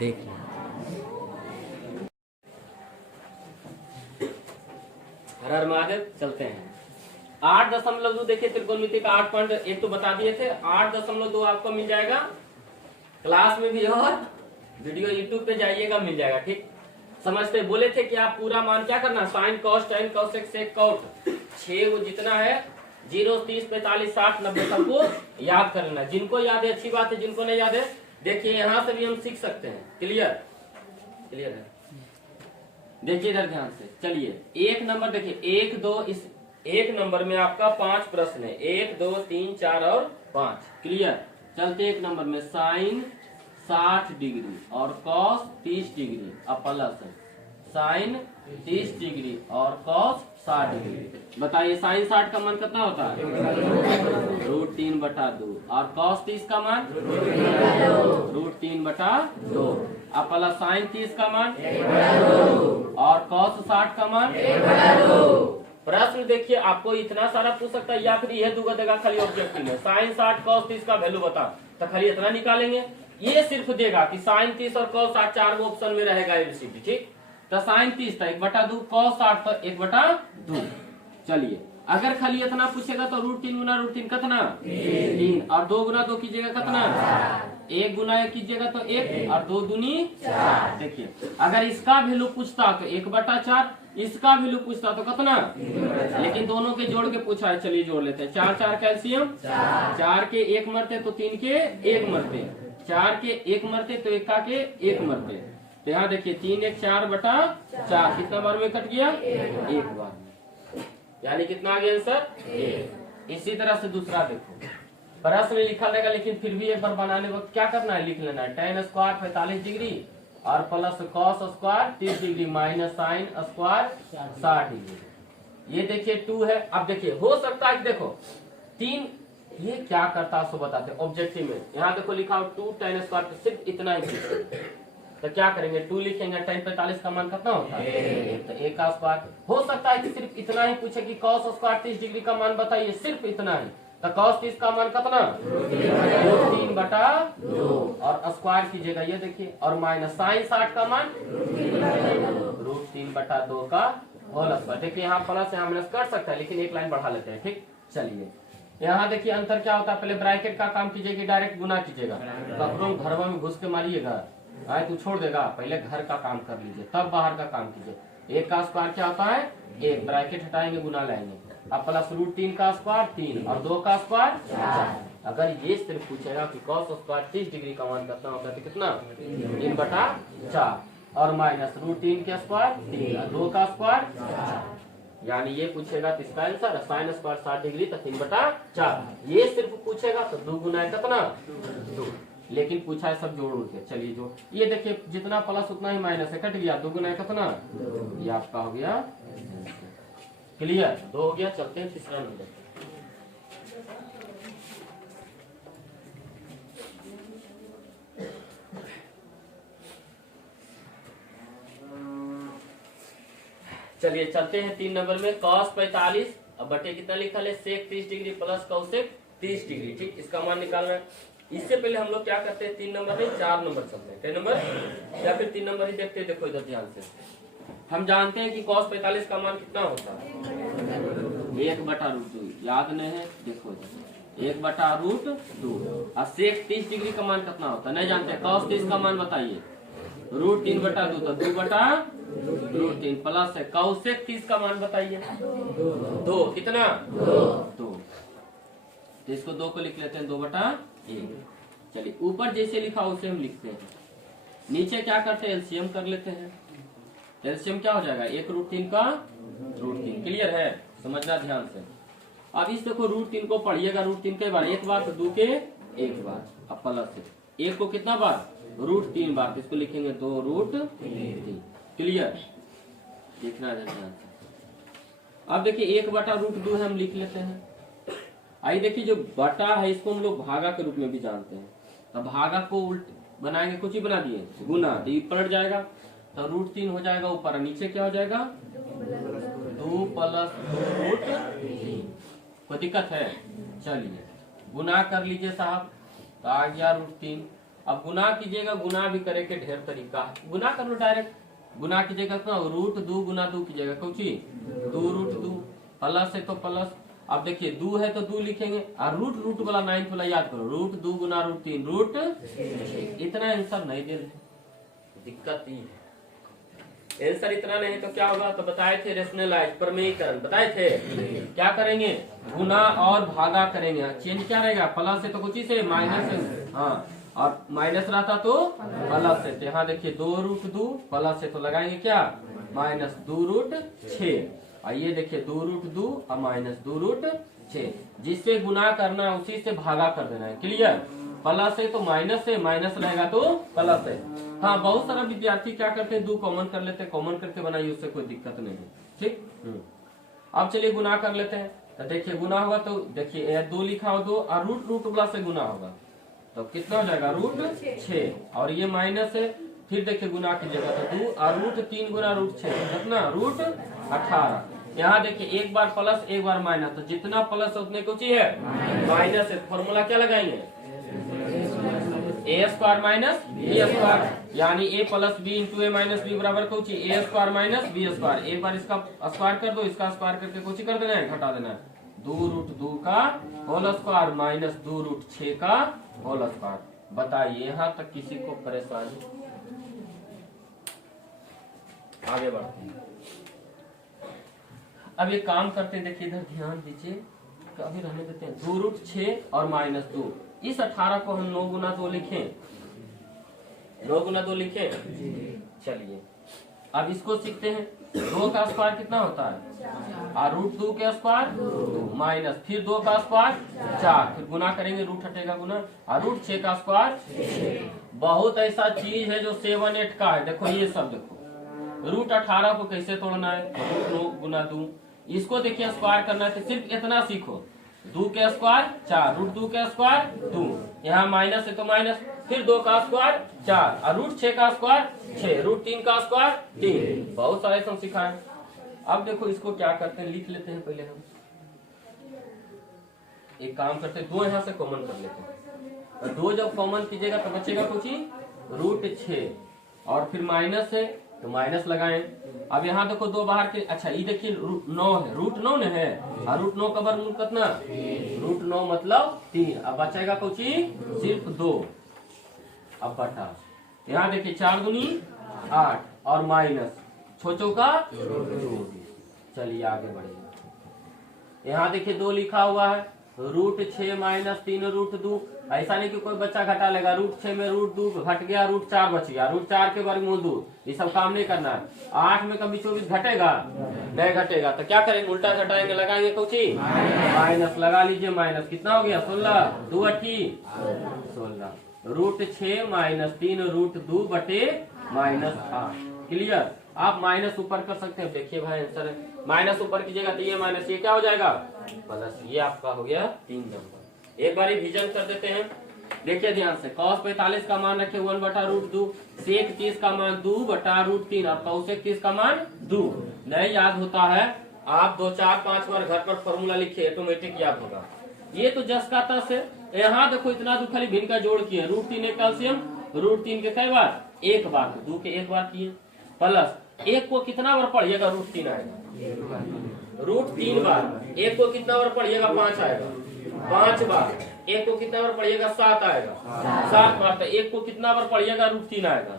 देखिए हर हर महादेव। चलते हैं 8.2 देखिए त्रिकोणमिति का 8.1 तो बता दिए थे। 8.2 आपको मिल जाएगा क्लास में भी और वीडियो यूट्यूब पे जाइएगा मिल जाएगा। ठीक समझते बोले थे कि आप पूरा मान क्या करना sine cos tan cosec sec cot 6 वो जितना है 0 30 45 60 90 सबको याद कर लेना। जिनको याद है अच्छी बात है, जिनको नहीं याद है देखिए यहाँ से भी हम सीख सकते हैं। क्लियर क्लियर है। देखिए इधर ध्यान से चलिए एक नंबर देखिए 1 2 इस एक नंबर में आपका 5 प्रश्न है 1 2 3 4 और 5। क्लियर चलते एक नंबर में साइन 60 डिग्री और कॉस 30 डिग्री अब प्लस साइन 30 डिग्री और कॉस 60 डिग्री। बताइए साइन 60 का मान कितना होता है √3/2 और कॉस 30 का मान √3/2 अब प्लस साइन 30 का मान और कॉस 60 का मान। प्रश्न देखिए आपको इतना सारा पूछ सकता है या फिर यह दूंगा देगा खाली ऑब्जेक्टिव में साइन 60 कॉस 30 का वैल्यू बता तो खाली इतना निकालेंगे। ये सिर्फ देगा कि साइन 30 और कॉस 60 चार वो ऑप्शन में रहेगा एबीसीडी। ठीक तो साइन 30 था 1/2 कॉस 60 था 1/2। चलिए अगर खाली इतना पूछेगा तो √3 गुना √3 कितना 3 और 2 गुना 2 कीजिएगा कितना 1 गुना 1 कीजिएगा तो 1 और 2 दूनी 4। देखिए अगर इसका वैल्यू पूछता तो 1/4 इसका वैल्यू पूछता तो कितना लेकिन दोनों के जोड़ के पूछा है। चलिए जोड़ लेते हैं 4 4 कैल्शियम 4 के 1 मरते तो 3 के 1 मरते 4 के 1 मरते तो 1 के 1 मरते। तो यहाँ देखिए 3 1 4/4 कितना बार में कट गया 1 बार में यानी कितना आ गया आंसर 1। इसी तरह से दूसरा देखो प्रश्न लिखा रहेगा लेकिन फिर भी एक बार बनाने वक्त क्या करना है लिख लेना है tan स्क्वायर 45 डिग्री और plus cos square 30 degree minus sine square 60 degree. ये देखिए 2 है। अब देखिए हो सकता है कि देखो 3 ये क्या करता है सो बताते ऑब्जेक्टिव में। यहाँ देखो लिखा हो 2 tan स्क्वायर सिर्फ इतना ही तो क्या करेंगे 2 लिखेंगे tan 45 का मान कितना होता है तो 1 का स्क्वायर। हो सकता है कि सिर्फ इतना ही पूछे कि cos स्क्वायर 30 डिग्री का मान बताइए सिर्फ इतना ही तो cos 30 का मान कितना √3/2 और स्क्वायर कीजिएगा ये देखिए और माइनस साइन 60 का मान √3/2 का होल स्क्वायर। देखिए यहाँ प्लस यहाँ माइनस कर सकता है लेकिन एक लाइन बढ़ा लेते हैं। ठीक चलिए यहाँ देखिए अंतर क्या होता है पहले ब्रैकेट का काम कीजिएगा डायरेक्ट गुना कीजिएगा कपड़ों घर में घुस के मारिएगा आए तू छोड़ देगा पहले घर का काम कर लीजिए तब बाहर का काम कीजिए। 1 का स्क्वायर क्या होता है 1 ब्रैकेट हटाएंगे गुना लाएंगे अब प्लस √3 का स्क्वायर 3 और 2 का स्क्वायर 4। अगर ये सिर्फ पूछेगा कि cos स्क्वायर 30 डिग्री का मान कितना होता है तो कितना 3/4 और माइनस √3 के स्क्वायर 3 और 2 का स्क्वायर 4 यानी ये पूछेगा तो इसका आंसर साइन स्क्वायर 60 डिग्री तो 3/4। ये सिर्फ पूछेगा तो 2 गुना कितना 2 लेकिन पूछा है सब जोड़ के। चलिए जो ये देखिए जितना प्लस उतना ही माइनस है कट गया 2 गुना कितना ये आपका हो गया क्लियर 2 हो गया। चलते हैं तीसरा नंबर। चलिए चलते हैं 3 नंबर में cos 45 अब बटे कितना लिखा है सेक 30 डिग्री प्लस कॉसेक 30 डिग्री। ठीक इसका मान निकालना है। इससे पहले हम लोग क्या करते हैं 3 नंबर में 4 नंबर चलते हैं 3 नंबर या फिर 3 नंबर ही देखते हैं। देखो इधर ध्यान से हम जानते हैं कि cos 45 का मान कितना होता है 1/√2 याद नहीं है देखो 1/√2 और सेक 30 डिग्री का मान कितना होता है नहीं जानते cos 30 का मान बताइए √3/2 तो 2/√3 प्लस है cosec 30 का मान बताइए 2 कितना 2 तो इसको 2 को लिख लेते हैं 2/1। चलिए ऊपर जैसे लिखा उसे हम लिखते हैं नीचे क्या करते हैं एलसीएम कर लेते हैं। एलसीएम क्या हो जाएगा 1 √3 का √3। क्लियर है समझना ध्यान से। अब इस देखो √3 को पढ़िएगा √3 के बार 1 बार तो 2 के 1 बार अब प्लस है 1 को कितना बार √3 बार तो इसको लिखेंगे 2 √3। क्लियर देखना ध्यान से। अब देखिए 1/√2 है हम लिख लेते हैं। आइए देखिए जो बटा है इसको हम लोग भागा के रूप में भी जानते हैं तो भागा को उल्ट बनाएंगे कुछ ही बना दिए गुना तो ये पलट जाएगा तो √3 हो जाएगा ऊपर नीचे क्या हो जाएगा 2 + 2√3। कोई दिक्कत है चलिए गुना कर लीजिए साहब तो आ गया √3 अब गुना कीजिएगा, गुना भी करे के ढेर तरीका है, गुना कर लो डायरेक्ट, गुना कीजिएगा तो रूट 2 गुना 2 कीजिएगा, कौची 2 रूट 2, प्लस है तो प्लस, अब देखिए 2 है तो 2 लिखेंगे, और रूट रूट वाला 9 वाला याद करो, रूट 2 गुना रूट 3 रूट, इतना आंसर नहीं दे रहे, दिक्कत ही है, आंसर इतना नहीं तो क्या होगा, तो बताए थे रेशनलाइज प्रमेयीकरण, बताए थे क्या करेंगे, गुना और भागा करेंगे, चेंज क्या रहेगा, प्लस है तो कुछ से माइनस है, हाँ, और माइनस रहता तो प्लस है, तो यहाँ देखिए 2 रूट 2 प्लस है तो लगाएंगे क्या माइनस 2 रूट 6, और ये देखिए 2 रूट 2 और माइनस 2 रूट 6, जिससे गुना करना है उसी से भागा कर देना है, क्लियर, प्लस है तो माइनस है, माइनस रहेगा तो प्लस है, हाँ बहुत सारा विद्यार्थी क्या करते हैं 2 कॉमन कर लेते हैं, कॉमन करके बनाइए उससे कोई दिक्कत नहीं है, ठीक। अब चलिए गुना कर लेते हैं, तो देखिए गुना होगा तो देखिए 2 लिखा हो 2 और रूट रूट वाला से गुना होगा तो कितना हो जाएगा रूट 6, और ये माइनस है, फिर देखिए गुना कीजिएगा तो 2 और रूट 3 गुना रूट 6 कितना रूट 18, यहाँ देखिए एक बार प्लस एक बार माइनस, तो जितना प्लस उतने कुछ ही है माइनस है, फॉर्मूला क्या लगाएंगे ए स्क्वायर माइनस बी स्क्वायर, यानी ए plus b into a minus B बराबर कुछ ए स्क्वायर माइनस बी स्क्वायर, एक बार इसका स्क्वायर कर दो, इसका स्क्वायर करके कुछ कर देना है, घटा देना है, 2 रूट 2 का होल स्क्वायर माइनस 2 रूट 6 का होल स्क्वायर, बताइए यहाँ तक किसी को परेशानी, आगे बढ़ते हैं। अब ये काम करते हैं, देखिए इधर ध्यान दीजिए, अभी रहने देते हैं, 2 रूट 6 और माइनस 2, इस 18 को हम 9 गुना 2 लिखें, 9 गुना 2 लिखें, चलिए अब इसको सीखते हैं, 2 का स्क्वायर कितना होता है, और रूट 2 के स्क्वायर 2 माइनस फिर 2 का स्क्वायर 4, फिर गुना करेंगे रूट हटेगा गुना, और रूट 6 का स्क्वायर 6, बहुत ऐसा चीज है जो 7 8 का है, देखो ये सब देखो, रूट 18 को कैसे तोड़ना है, रूट 9 गुना 2, इसको देखिए स्क्वायर करना है, तो सिर्फ इतना सीखो, 2 के स्क्वायर 4 रूट 2 के स्क्वायर 2, यहाँ माइनस है तो माइनस, फिर 2 का स्क्वायर 4 और रूट 6 का स्क्वायर 6, रूट 3 का स्क्वायर 3, बहुत सारे सम सिखाए। अब देखो इसको क्या करते हैं, लिख लेते हैं पहले हम, एक काम करते हैं 2 यहाँ से कॉमन कर लेते हैं, 2 जब कॉमन कीजिएगा तो बचेगा कुछ ही रूट 6, और फिर माइनस है तो माइनस लगाएं, अब यहाँ देखो 2 बाहर के, अच्छा ये देखिए 9 है, रूट 9 न है, और रूट 9 का वर्गमूल कितना, रूट 9 मतलब 3, अब बचेगा कुछ ही सिर्फ 2, अब बटा, यहाँ देखिए 4 दूनी 8 और माइनस 6 चौका 2, चलिए आगे बढ़िए, यहाँ देखिए 2 लिखा हुआ है, रूट 6 माइनस 3 रूट 2, ऐसा नहीं कि कोई बच्चा घटा लेगा, रूट 6 में रूट 2 घट गया, रूट 4 बच गया, रूट 4 के वर्गमूल 2, ये सब काम नहीं करना है, 8 में कभी 24 घटेगा नहीं घटेगा, तो क्या करेंगे उल्टा घटाएंगे, लगाएंगे कुछ ही माइनस, लगा लीजिए माइनस, कितना हो गया 16, 2 8 16, रूट 6 माइनस 3 रूट 2 बटे माइनस 8, क्लियर, आप माइनस ऊपर कर सकते हैं, देखिए भाई आंसर है, माइनस ऊपर कीजिएगा तो ये माइनस ये क्या हो जाएगा प्लस, ये आपका हो गया 3 नंबर। एक बार रिवीजन कर देते हैं, देखिए ध्यान से, cos 45 का मान रखे 1 बटा रूट 2, sec 30 का मान 2 बटा रूट 3 और cosec 30 का मान 2, नहीं याद होता है आप 2 4 5 बार घर पर फॉर्मूला लिखिए, ऑटोमेटिक याद होगा, ये तो जस का तस है, यहाँ देखो इतना दो खाली भिन्न का जोड़ किए, रूट 3 एक कैल्सियम, रूट 3 के कई बार एक बार, 2 के एक बार किए, प्लस 1 को कितना बार पढ़िएगा रूट 3 आएगा, रूट 3 बार, 1 को कितना बार पढ़िएगा 5 आएगा, 5 बार, 1 को कितना बार पढ़िएगा 7 आएगा, 7 बार, तो 1 को कितना बार पढ़िएगा रूट 3 आएगा,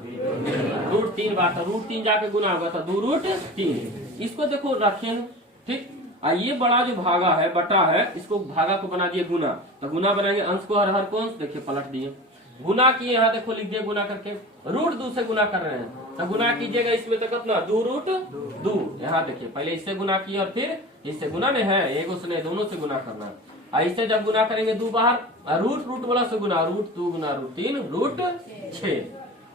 रूट 3 बार, तो रूट 3 जाके गुना होगा तो 2 रूट 3, इसको देखो रखें, ठीक, ये बड़ा जो भागा है बटा है, इसको भागा को बना दिए गुना, तो गुना बनाएंगे, अंश को हर को अंश, देखिए पलट दिए, गुना किए, यहाँ देखो लिख दिए गुना करके, रूट 2 से गुना कर रहे हैं, तो गुना कीजिएगा इसमें तो कितना 2 रूट 2, यहाँ देखिए पहले इससे गुना किए और फिर इससे गुना नहीं है, एक उसने दोनों से गुना करना है, ऐसे जब गुना करेंगे 2 बाहर, रूट रूट वाला से गुना, रूट 2 गुना रूट 3 रूट 6,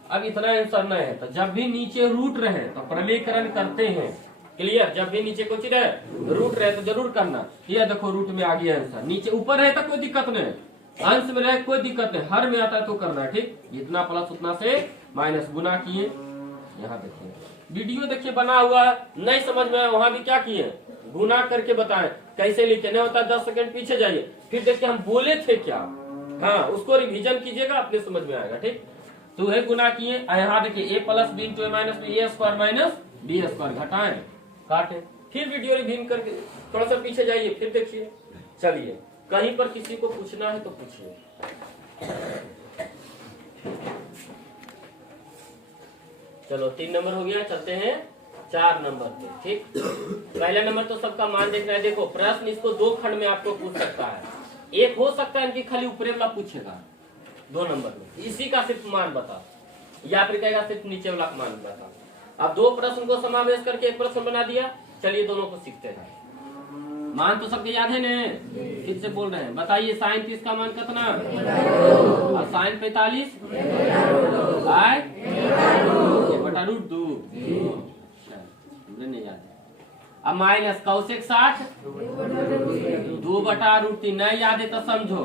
अब इतना आंसर नहीं है, तो जब भी नीचे रूट रहे तो प्रमेयीकरण करते हैं, क्लियर, जब भी नीचे कुछ रहे रूट रहे तो जरूर करना, ये देखो रूट में आ गया आंसर, नीचे ऊपर रहे तो कोई दिक्कत नहीं, अंश में रहे कोई दिक्कत नहीं, हर में आता है तो करना है, ठीक, जितना प्लस उतना से माइनस, गुना किए, यहाँ देखिए वीडियो देखिए बना हुआ है, नहीं समझ में आया वहां भी क्या किए गुना करके बताएं कैसे लिखे, नहीं होता 10 सेकंड पीछे जाइए, फिर देखिए हम बोले थे क्या, हाँ, उसको रिवीजन कीजिएगा, अपने समझ में आएगा। ठीक, तो है गुना किए, यहाँ देखिए a plus b into a minus b, a square minus b square, घटाएं काटे, फिर वीडियो रिवीजन करके थोड़ा सा पीछे जाइए, फिर देखिए। चलिए, कहीं पर किसी को पूछना है तो पूछिए। चलो 3 नंबर हो गया, चलते हैं 4 नंबर पे। ठीक, पहला नंबर तो सबका मान देखना है। देखो प्रश्न इसको 2 खंड में आपको पूछ सकता है, एक हो सकता है कि खाली ऊपरे वाला पूछेगा 2 नंबर में, इसी का सिर्फ मान बता, या फिर कहेगा सिर्फ नीचे वाला मान बता। अब 2 प्रश्न को समावेश करके एक प्रश्न बना दिया। चलिए दोनों को सीखते हैं। मान तो सबके याद है न, फिर से बोल रहे हैं, बताइए साइन 30 का मान कितना और साइन 45 आए 1/√2 नहीं याद है। अब माइनस कौशिक 60 2/√3 नहीं याद है तो समझो,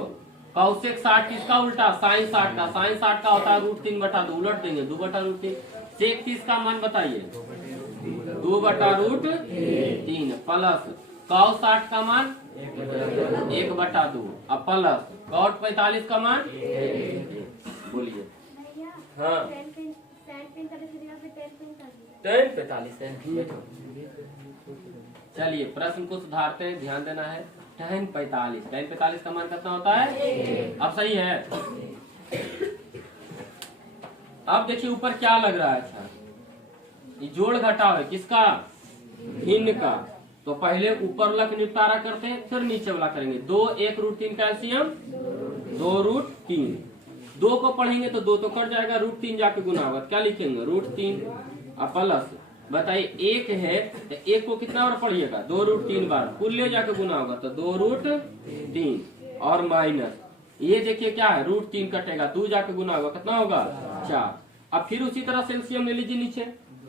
कौशिक 60 किसका उल्टा, साइन 60 का, साइन 60 का होता है √3/2, उलट देंगे 2/√3। सेक 30 का मान बताइए 2/√3 प्लस कॉस 60 का मान 1/2, अब प्लस कॉट 45 का मान, बोलिए। हाँ, tan 45 है। चलिए प्रश्न को सुधारते हैं, ध्यान देना है। tan 45 का मान कितना होता है, अब सही है। अब देखिए ऊपर क्या लग रहा है, अच्छा ये जोड़ घटाव है किसका, भिन्न का, तो पहले ऊपर वाला का निपटारा करते हैं, फिर नीचे वाला करेंगे। 2 1√3 कैल्शियम 2√3, 2 को पढ़ेंगे तो 2 तो कट जाएगा, √3 जाके गुना होगा, क्या लिखेंगे √3 अब प्लस, बताइए 1 है तो 1 को कितना बार पढ़िएगा 2√3 बार, कुल ले जाके गुना होगा तो 2√3 और माइनस ये देखिए क्या है √3 कटेगा, 2 जाके गुना होगा कितना होगा 4। अब फिर उसी तरह से एलसीएम ले लीजिए नीचे,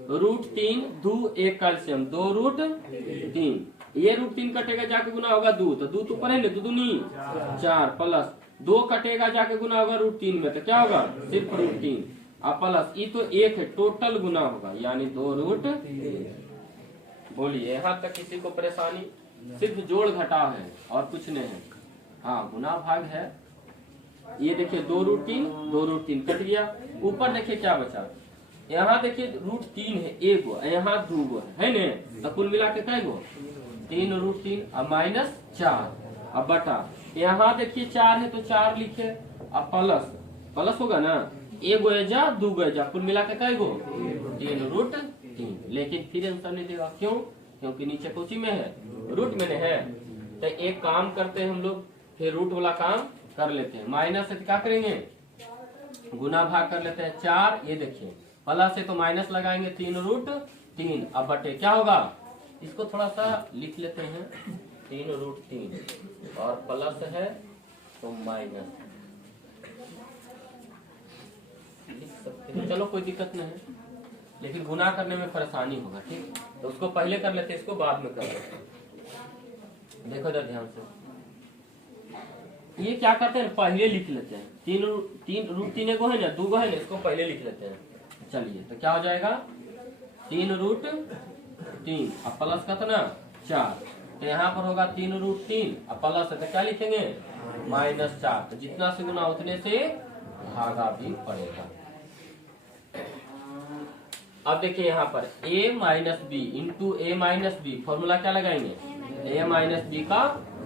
√3 2 1 कैल्शियम 2√3, ये √3 कटेगा जाके गुना होगा 2, तो 2 तो पढ़ेंगे 2 दूनी 4 प्लस 2 कटेगा जाके गुना होगा √3 में, तो क्या होगा सिर्फ √3 अब प्लस ये तो 1 है, टोटल गुना होगा यानी 2√3। बोलिए यहाँ तक किसी को परेशानी, सिर्फ जोड़ घटाव है और कुछ नहीं है। हाँ गुना भाग है, ये देखिए 2√3 कट गया, ऊपर देखिए क्या बचा, यहाँ देखिए √3 है 1 गो, यहाँ 2 गो है न, तो कुल मिला के कै गो 3√3 अब माइनस 4 अब बटा, यहाँ देखिए 4 है तो 4 लिखे, अब प्लस होगा ना, 1 गो जा 2 गो जा, कुल मिला के कै गो 3√3। लेकिन फिर आंसर नहीं देगा, क्यों, क्योंकि नीचे कोची में है रूट में है। तो एक काम करते हैं हम लोग, फिर रूट वाला काम कर लेते हैं, माइनस से क्या करेंगे गुना भाग कर लेते हैं 4, ये देखिए प्लस से तो माइनस लगाएंगे 3√3 अब बटे क्या होगा, इसको थोड़ा सा लिख लेते हैं 3√3 और प्लस है तो माइनस लिख सकते हैं, चलो कोई दिक्कत नहीं है, लेकिन गुना करने में परेशानी होगा। ठीक, तो उसको पहले कर लेते हैं, इसको बाद में कर लेते हैं। देखो इधर ध्यान से, ये क्या करते हैं पहले लिख लेते हैं, 3√3 एगो है ना 2 गो है ना, इसको पहले लिख लेते हैं। चलिए तो क्या हो जाएगा 3√3 अब प्लस कितना 4, तो यहाँ पर होगा 3√3 अब प्लस है तो क्या लिखेंगे -4, तो जितना से गुना उतने से भागा भी पड़ेगा। अब देखिए यहाँ पर a minus b into a minus b, formula क्या लगाएंगे a माइनस बी का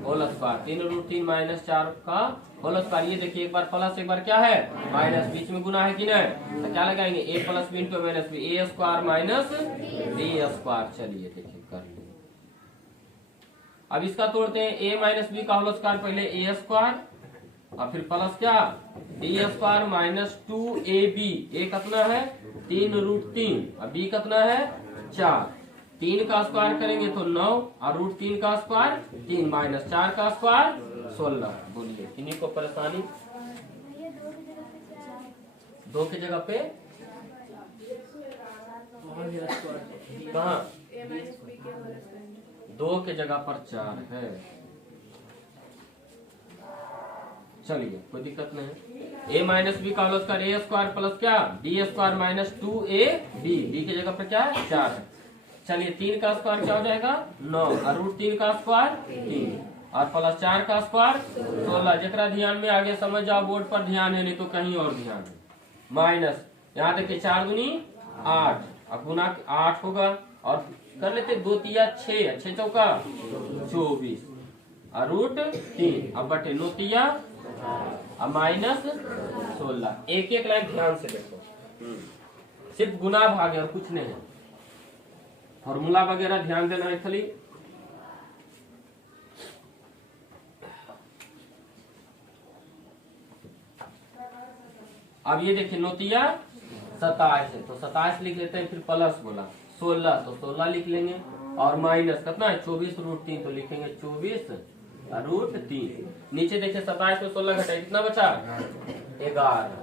होल स्क्वायर, 3√3 -4 का होल स्क्वायर, ये देखिए एक बार प्लस एक बार क्या है माइनस, बीच में गुना है कि नहीं, तो क्या लगाएंगे a plus b into minus b, a square minus b square. चलिए देखिए कर लीजिए, अब इसका तोड़ते हैं a माइनस बी का होल स्क्वायर, पहले a स्क्वायर और फिर प्लस क्या b square minus 2ab, a कितना है 3√3 और b कितना है 4, 3 का स्क्वायर करेंगे तो 9 और √3 का स्क्वायर 3 माइनस 4 का स्क्वायर 16। बोलिए किन्हीं को परेशानी, 2 की जगह पे कहाँ 2 के जगह पर 4 है। चलिए कोई दिक्कत नहीं, a माइनस बी का होल स्क्वायर ए स्क्वायर प्लस क्या D square minus 2ab, D की जगह पर क्या है 4 है। चलिए 3 का स्क्वायर क्या हो जाएगा 9 और √3 का स्क्वायर 3, और प्लस 4 का स्क्वायर 16। जरा ध्यान में आगे समझ जाओ, बोर्ड पर ध्यान है, नहीं तो कहीं और ध्यान है। माइनस यहाँ देखिए 4 दूनी 8, अब गुना 8 होगा और कर लेते 2 तिया 6, 6 चौका 24 और रूट 3, अब बटे 9 तिया अब माइनस 16। एक एक लाइन ध्यान से देखो, सिर्फ गुना भाग है और कुछ नहीं है। फॉर्मूला वगैरह ध्यान देना है खाली। अब ये देखिए 9 तिया 27 है, तो 27 लिख लेते हैं, फिर प्लस बोला 16 तो 16 लिख लेंगे और माइनस कितना है 24 रूट 3, तो लिखेंगे 24 रूट 3। नीचे देखिए 27 में 16 घटाए कितना बचा 11।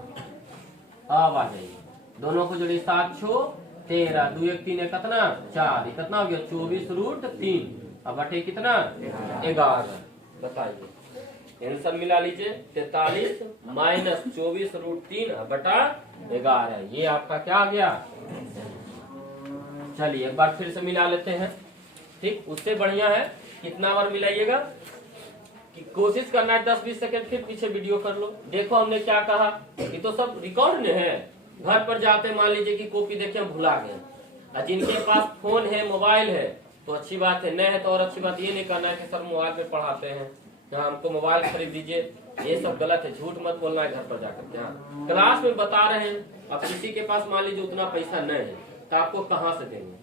अब आ जाइए, दोनों को जोड़िए 7 छो 13, 2 1 3 कितना 4, कितना हो गया 24 रूट 3। अब बटे कितना 11। बताइए आंसर मिला लीजिए 43 माइनस 24 रूट 3 बटा 11। ये आपका क्या आ गया। चलिए एक बार फिर से मिला लेते हैं। ठीक, उससे बढ़िया है कितना बार मिलाइएगा कि कोशिश करना है 10-20 सेकंड फिर पीछे वीडियो कर लो। देखो हमने क्या कहा, ये तो सब रिकॉर्ड में है। घर पर जाते मान लीजिए कि कॉपी देखे हम भुला गए, और जिनके पास फोन है मोबाइल है तो अच्छी बात है, नहीं है तो और अच्छी बात ये नहीं करना है कि सर मोबाइल पे पढ़ाते हैं, हमको मोबाइल खरीद दीजिए, ये सब गलत है। झूठ मत बोलना है घर पर जाकर के। हाँ, क्लास में बता रहे हैं। अब किसी के पास मान लीजिए उतना पैसा नहीं है तो आपको कहाँ से देंगे।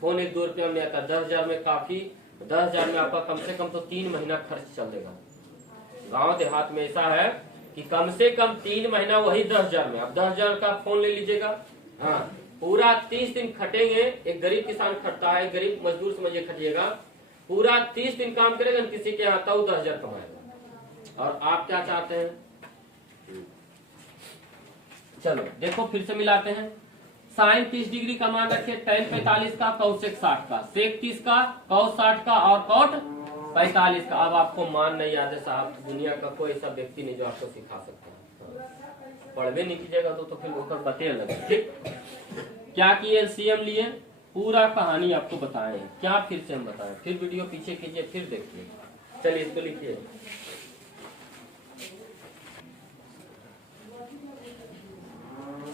फोन 1-2 रुपया में आता, 10,000 में काफी, 10,000 में आपका कम से कम तो 3 महीना खर्च चलेगा। गांव देहात में ऐसा है कि कम से कम 3 महीना वही 10,000 में। अब 10,000 का फोन ले लीजिएगा, हाँ पूरा 30 दिन खटेंगे। एक गरीब किसान खटता है, गरीब मजदूर समझिए खटिएगा, पूरा 30 दिन काम करेगा किसी के यहाँ तो 10,000 कमाएगा। और आप क्या चाहते हैं। चलो देखो फिर से मिलाते हैं। साइन 30 डिग्री का मान रखे, tan 45 का, कौसेक 60 का, सेक 30 का, कौस 60 का और कॉट 45 का। अब आपको मान नहीं याद है साहब, दुनिया का कोई ऐसा व्यक्ति नहीं जो आपको सिखा सकता है। पढ़वे नहीं कीजिएगा तो फिर ऊपर बते लगे। ठीक, क्या किए एलसीएम लिए, पूरा कहानी आपको बताए, क्या फिर से हम बताएं, फिर वीडियो पीछे कीजिए फिर देखिए। चलिए इसको लिखिए,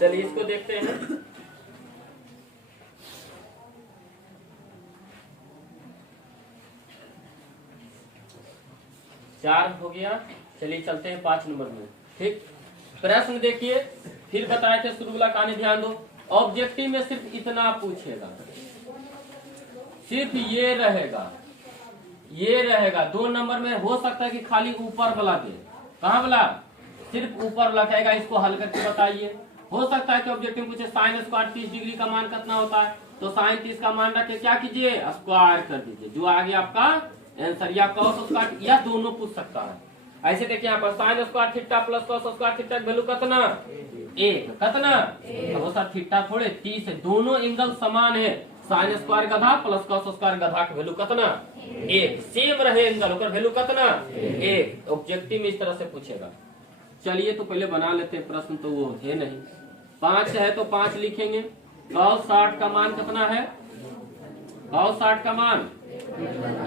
चलिए इसको देखते हैं। चार हो गया, चलिए चलते हैं 5 नंबर में। ठीक, प्रश्न देखिए, फिर बताए थे शुरू वाला कहानी ध्यान दो। ऑब्जेक्टिव में सिर्फ इतना पूछेगा, सिर्फ ये रहेगा, ये रहेगा। 2 नंबर में हो सकता है कि खाली ऊपर वाला दे, कहाँ वाला, सिर्फ ऊपर लिखेगा, इसको हल करके बताइए। हो सकता है कि ऑब्जेक्टिव पूछे साइन स्क्वायर 30 डिग्री का मान कितना होता है, तो साइन 30 का मान रखे क्या कीजिए स्क्वायर कर दीजिए, जो आगे आपका आंसर, या कॉस स्क्वायर, या दोनों पूछ सकता है। ऐसे देखिए यहाँ पर sine square theta plus cos square theta की वैल्यू कितना 1, कितना वो सर थीटा थोड़े 30 है, दोनों एंगल समान है। साइन स्क्वायर गधा प्लस कॉस स्क्वायर गधा की वैल्यू कितना 1, सेम रहे एंगल, ओकर वैल्यू कितना 1। ऑब्जेक्टिव में इस तरह से पूछेगा। चलिए तो पहले बना लेते हैं प्रश्न, तो वो है नहीं। 5 है तो 5 लिखेंगे। cos 60 का मान कितना है, cos 60 का मान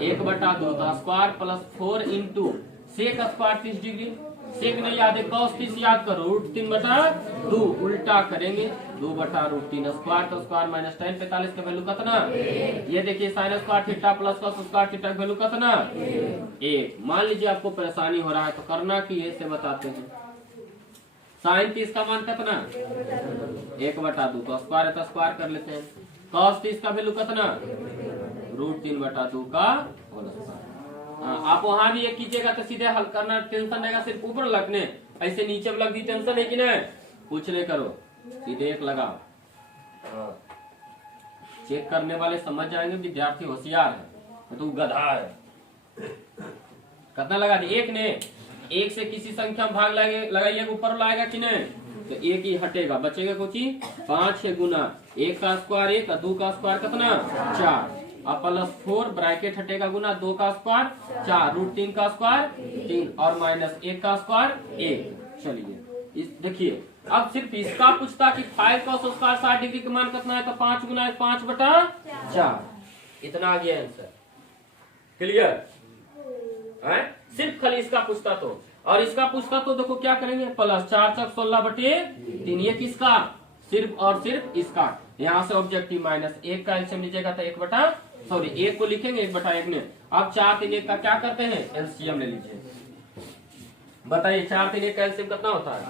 1/2 तो square plus 4 into sec square 30 degree, sec नहीं याद है cos 30 याद करो, √3/2 उल्टा करेंगे 2/√3 स्क्वायर तो स्क्वायर माइनस tan 45 का वैल्यू कितना, ये देखिए sine square theta plus cos square theta का वैल्यू कितना 1। मान लीजिए आपको परेशानी हो रहा है तो करना कि ऐसे बताते हैं। साइन 30 का मान कितना 1/2 तो स्क्वायर है तो स्क्वायर कर लेते हैं। cos 30 का वैल्यू कितना √3/2 का होल स्क्वायर। आप वहां भी एक कीजिएगा तो सीधे हल करना, टेंशन रहेगा सिर्फ ऊपर लगने, ऐसे नीचे लग दी टेंशन है कि नहीं, कुछ नहीं करो, सीधे एक लगाओ। चेक करने वाले समझ जाएंगे विद्यार्थी होशियार है तो गधा है। कितना लगा दी, 1 ने 1 से किसी संख्या में भाग लगाइए ऊपर लाएगा कि नहीं, तो 1 ही हटेगा, बचेगा कुछ ही 5 है गुना 1 का स्क्वायर 1, 2 का स्क्वायर कितना 4, अब प्लस 4 ब्रैकेट हटेगा गुना 2 का स्क्वायर 4, √3 का स्क्वायर 3 और माइनस 1 का स्क्वायर 1। चलिए इस देखिए, अब सिर्फ इसका पूछता कि 5 cos स्क्वायर 60 डिग्री का मान कितना है, तो 5 गुना 5/4, इतना आ गया आंसर। क्लियर। है, सिर्फ खाली इसका पूछता तो, और इसका पूछता तो देखो क्या करेंगे, प्लस 4 चक 16/3, ये किसका, सिर्फ और सिर्फ इसका। यहाँ से ऑब्जेक्टिव माइनस 1 का एलसीएम लीजिएगा तो 1 को लिखेंगे 1/1 में। अब 4 3 1 का क्या करते हैं, एलसीएम ले लीजिए। बताइए 4 3 1 का एलसीएम कितना होता है,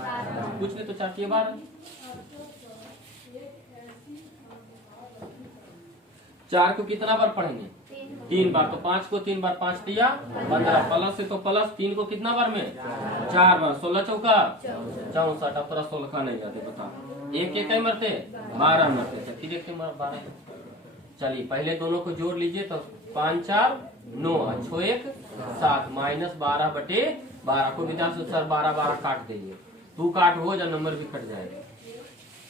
कुछ नहीं तो 4 3 12। 4 को कितना बार पढ़ेंगे, 3 बार, तो 5 को 3 बार 5 दिया 15, प्लस से तो प्लस 3 को कितना बार में 4 बार, 16 चौका 64, अब थोड़ा 16 का नहीं जाते बता, एक एक ही मरते 12 मरते थे, फिर एक 12। चलिए पहले दोनों को जोड़ लीजिए, तो 5 4 9 6 1 7 माइनस 12/12 को विद्यार्थी सर 12 12 काट देंगे, 2 काट हो जा नंबर भी कट जाएगा।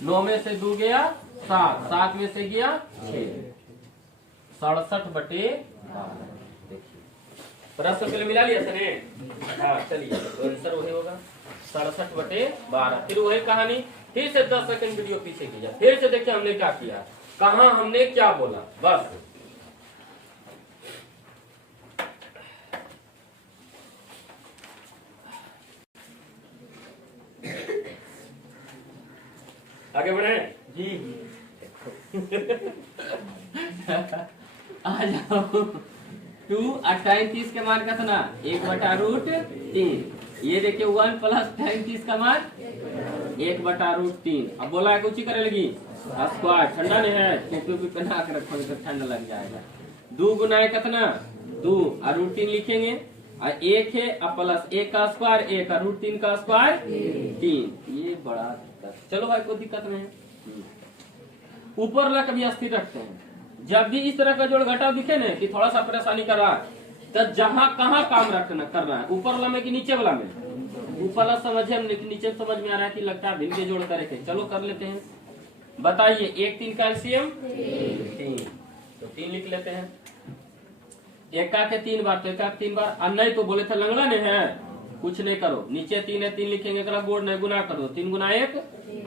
9 में से 2 गया 7, 7 में से गया 6, 67/12। देखिए प्रश्न पहले मिला लिया सर, हाँ चलिए आंसर वही होगा 67/12। फिर वही कहानी, फिर से 10 सेकंड वीडियो पीछे किया, फिर से देखिए हमने क्या किया, कहा हमने क्या बोला, बस आगे बढ़े जी। आ जाओ 2 और tan 30 के मान कितना, 1/√3। ये देखिए 1 प्लस tan 30 का मान 1/√3। अब बोला है कुछ ही करे लगी स्क्वायर, ठंडा नहीं है टोपी पहना के रखोगे तो ठंडा लग जाएगा। 2 गुना कितना 2 और √3 लिखेंगे, और 1 है और प्लस 1 का स्क्वायर 1 और √3 का स्क्वायर 3। ये बड़ा दिक्कत, चलो भाई कोई दिक्कत नहीं है। ऊपर वाला कभी स्थिर रखते हैं, जब भी इस तरह का जोड़ घटाव दिखे ना कि थोड़ा सा परेशानी कर रहा है, तो जहां कहाँ काम रखना करना है, ऊपर वाला में कि नीचे वाला में, ऊपर वाला समझे नीचे समझ में आ रहा है कि लगता है भिन्न जोड़ करे थे, चलो कर लेते हैं। बताइए 1 3 का एलसीएम 3, तो 3 लिख लेते हैं। 1 का के 3 बार, तो 1 का 3 बार, और नहीं तो बोले थे लंगड़ा नहीं है, कुछ नहीं करो, नीचे 3 है 3 लिखेंगे, गोड़ नहीं गुना कर दो, 3 गुना 1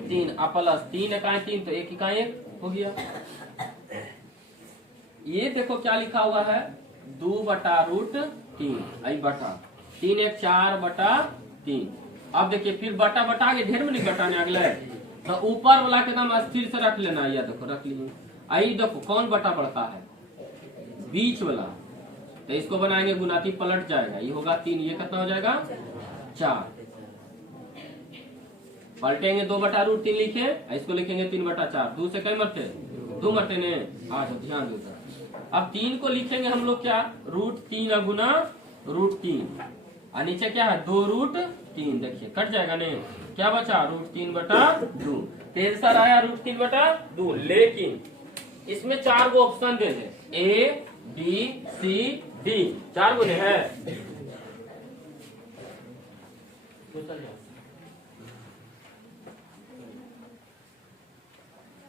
3, प्लस 3 1 3, तो 1 का 1 हो गया। ये देखो क्या लिखा हुआ है 2/√3, आई बटा 3 1 4/3। अब देखिए फिर बटा बटा के ढेर में नहीं घटाने अगले, तो ऊपर वाला के नाम स्थिर से रख लेना, ये देखो रख लीजिए। आई देखो कौन बटा बढ़ता है, बीच वाला, तो इसको बनाएंगे गुनाती पलट जाएगा, ये होगा 3, ये कितना हो जाएगा 4, पलटेंगे 2/√3 लिखे, इसको लिखेंगे 3/4, 2 से कई मरते 2 मरते ने, हाँ तो ध्यान दो। अब 3 को लिखेंगे हम लोग क्या, √3 गुना √3, और नीचे क्या है 2√3, देखिए कट जाएगा नहीं, क्या बचा √3/2। आंसर आया √3/2, लेकिन इसमें 4 गो ऑप्शन दे दे, A B C D, 4 गो है।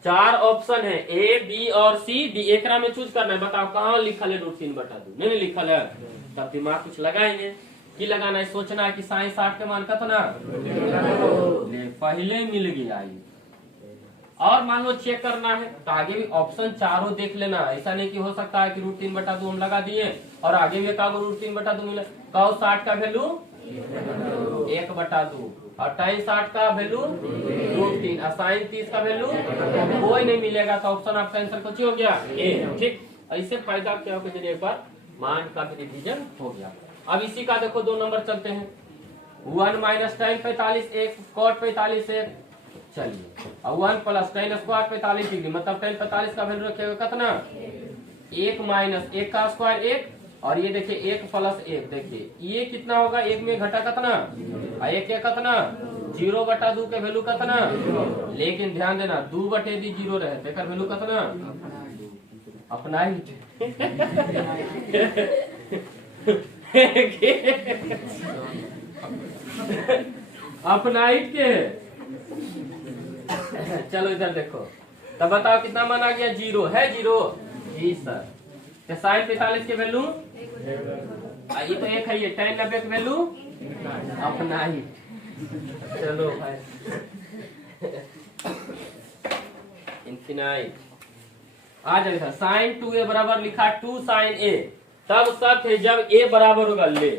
4 ऑप्शन है, A B और C D, एक में चूज करना है। बताओ कहाँ लिखल है √3/2, नहीं लिखल है, तब दिमाग कुछ लगाएंगे कि लगाना है, सोचना है कि साइन 60 के मान कितना, पहले मिल गया। और मान लो चेक करना है तो आगे भी ऑप्शन चारों देख लेना, ऐसा नहीं कि हो सकता है कि √3/2 हम लगा दिए और आगे भी का √3/2 मिले। कहो 60 का वैल्यू 1/2 और tan 60 का वैल्यू √3 और sin 30 का वैल्यू कोई नहीं मिलेगा, तो ऑप्शन आपका आंसर कुछ हो गया ए। ठीक, ऐसे फायदा क्या हो एक बार मान का भी रिवीजन हो गया। अब इसी का देखो 2 नंबर चलते हैं, 1 - tan 45 1 cot 45 1। चलिए अब 1 प्लस tan स्क्वायर 45 डिग्री, मतलब tan 45 का वैल्यू रखेगा कितना 1 माइनस 1 का स्क्वायर 1, और ये देखिए 1 प्लस 1, देखिए ये कितना होगा, 1 में घटा कितना, 1 के कितना 0/2 के वैल्यू कितना, लेकिन ध्यान देना 2/2 0 रहे तो वैल्यू कितना अपना ही अपना ही के। चलो इधर देखो, तब बताओ कितना मान आ गया, 0 है, 0 जी सर। तो sin 45 के वैल्यू ये तो 1 है, ये tan 90 के वैल्यू अपना ही। चलो भाई इनफिनाइट आ जाएगा। sin 2a बराबर लिखा 2 sin a, तब सत्य है जब a बराबर होगा ले,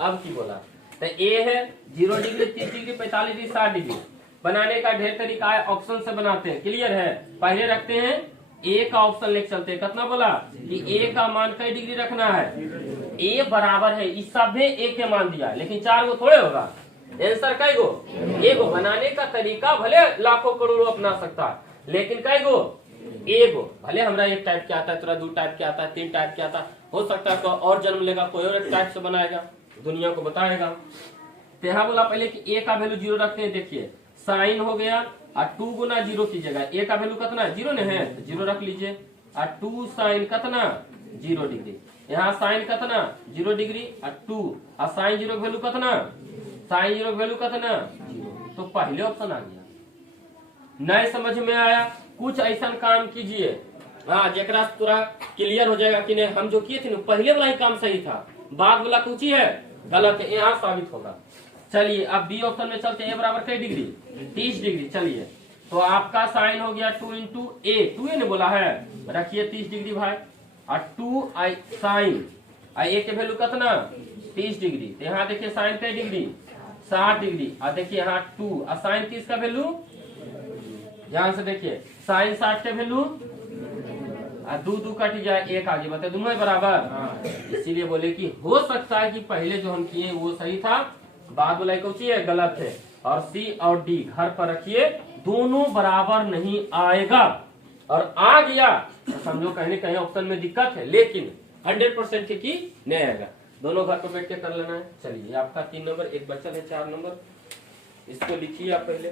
अब की बोला तो ए है 0 डिग्री, 30 डिग्री, 45 डिग्री, 60 डिग्री। बनाने का ढेर तरीका है, ऑप्शन से बनाते हैं। क्लियर है? पहले रखते हैं ए का ऑप्शन लेके चलते हैं। कितना बोला कि ए का मान कई डिग्री रखना है? ए बराबर है, इस सब में ए के मान दिया है, लेकिन 4 गो थोड़े होगा। आंसर कई गो? एगो। बनाने का तरीका भले लाखों करोड़ों अपना सकता है, लेकिन कई गो? एगो। भले हमरा एक टाइप के आता है, तोरा 2 टाइप के आता है, 3 टाइप के आता है, हो सकता है कोई और जन्म लेगा, कोई और एक टाइप से बनाएगा, दुनिया को बताएगा। तो यहाँ बोला पहले कि ए का वैल्यू 0 रखते हैं। देखिए साइन हो गया और 2 गुना 0 की जगह ए का वैल्यू कितना 0 ने है, तो 0 रख लीजिए। और 2 साइन कितना 0 डिग्री, यहाँ साइन कितना 0 डिग्री और 2 और साइन 0 वैल्यू कितना, साइन 0 वैल्यू कितना 0। तो पहले ऑप्शन आ गया। नए समझ में आया? कुछ ऐसा काम कीजिए हाँ जेकरा तुरा क्लियर हो जाएगा कि नहीं हम जो किए थे ना पहले वाला ही काम सही था, बाद वाला कुछ ही है गलत है, यहाँ साबित होगा। चलिए अब बी ऑप्शन में चलते हैं। ए बराबर कई डिग्री 30 डिग्री। चलिए तो आपका साइन हो गया 2 इंटू ए, 2 ए ने बोला है, रखिए 30 डिग्री भाई, और 2 आई साइन ए के वैल्यू कितना 30 डिग्री। तो यहाँ देखिए साइन कई डिग्री 60 डिग्री, और देखिए यहाँ 2 और साइन 30 का वैल्यू, ध्यान से देखिए साइन 60 के वैल्यू, 2 कट जाए 1 आगे, बताए दोनों बराबर। इसीलिए बोले कि हो सकता है कि पहले जो हम किए वो सही था, बाद वाला कौन सी है गलत है। और सी और डी घर पर रखिए, दोनों बराबर नहीं आएगा, और आ गया तो समझो कहीं कहीं ऑप्शन में दिक्कत है, लेकिन 100% की नहीं आएगा। दोनों घर पर बैठ के कर लेना है। चलिए आपका 3 नंबर, एक बचल है 4 नंबर, इसको लिखिए आप पहले।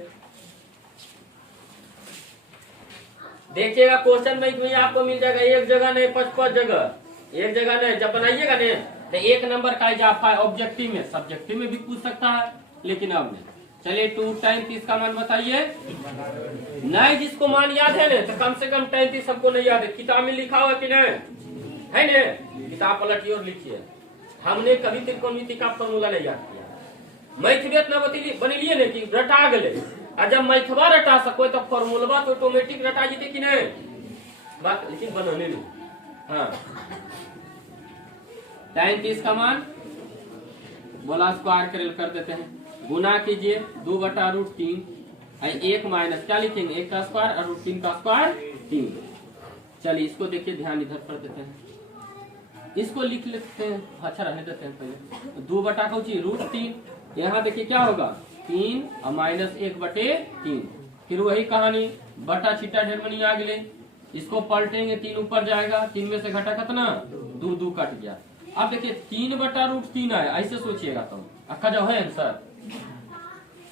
देखिएगा क्वेश्चन बैंक में आपको मिल जाएगा, एक जगह नहीं 5-5 जगह, एक जगह नहीं। जब बनाइएगा नहीं तो 1 नंबर का इजाफा है ऑब्जेक्टिव में, सब्जेक्टिव में भी पूछ सकता है, लेकिन अब नहीं। चलिए 2 tan 30 का मान बताइए। नहीं जिसको मान याद है ना तो कम से कम tan 30 सबको नहीं याद है, किताब में लिखा हुआ कि नहीं है ना, किताब पलटिए और लिखिए। हमने कभी त्रिकोणमिति का फॉर्मूला नहीं याद किया, मैथ इतना बनी ने कि रटा गए, और जब मैथवा रटा सको तो फॉर्मूला तो ऑटोमेटिक रटा जीते कि नहीं बात, लेकिन बनाने नहीं। हाँ tan 30 का मान बोला स्क्वायर कर देते हैं, गुना कीजिए 2/√3, 1 माइनस क्या लिखेंगे 1 का स्क्वायर और √3 का स्क्वायर 3। चलिए इसको देखिए, ध्यान इधर कर देते हैं, इसको लिख लेते हैं, अच्छा रहने देते हैं पहले। 2/√3, यहाँ देखिए क्या होगा 3 और माइनस 1/3, फिर वही कहानी बटा छिटा ढेर मनी आ गए, इसको पलटेंगे 3 ऊपर जाएगा, 3 में से घटा कितना 2 कट गया। अब देखिए 3/√3 आया, ऐसे सोचिएगा तो अक्का जो है आंसर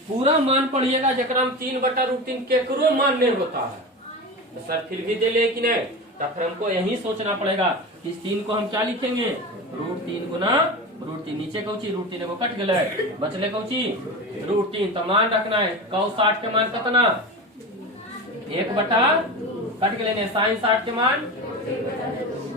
पूरा मान पढ़िएगा, जरा हम 3/√3 केकरो मान नहीं होता है तो सर फिर भी दे ले कि नहीं, तो फिर हमको यही सोचना पड़ेगा कि इस 3 को हम क्या लिखेंगे √3 गुना √3, नीचे कौची √3 को कट गए, बचले कौची √3। तो मान रखना है cos 60 के मान कितना 1 बटा कट गए, साइन 60 के मान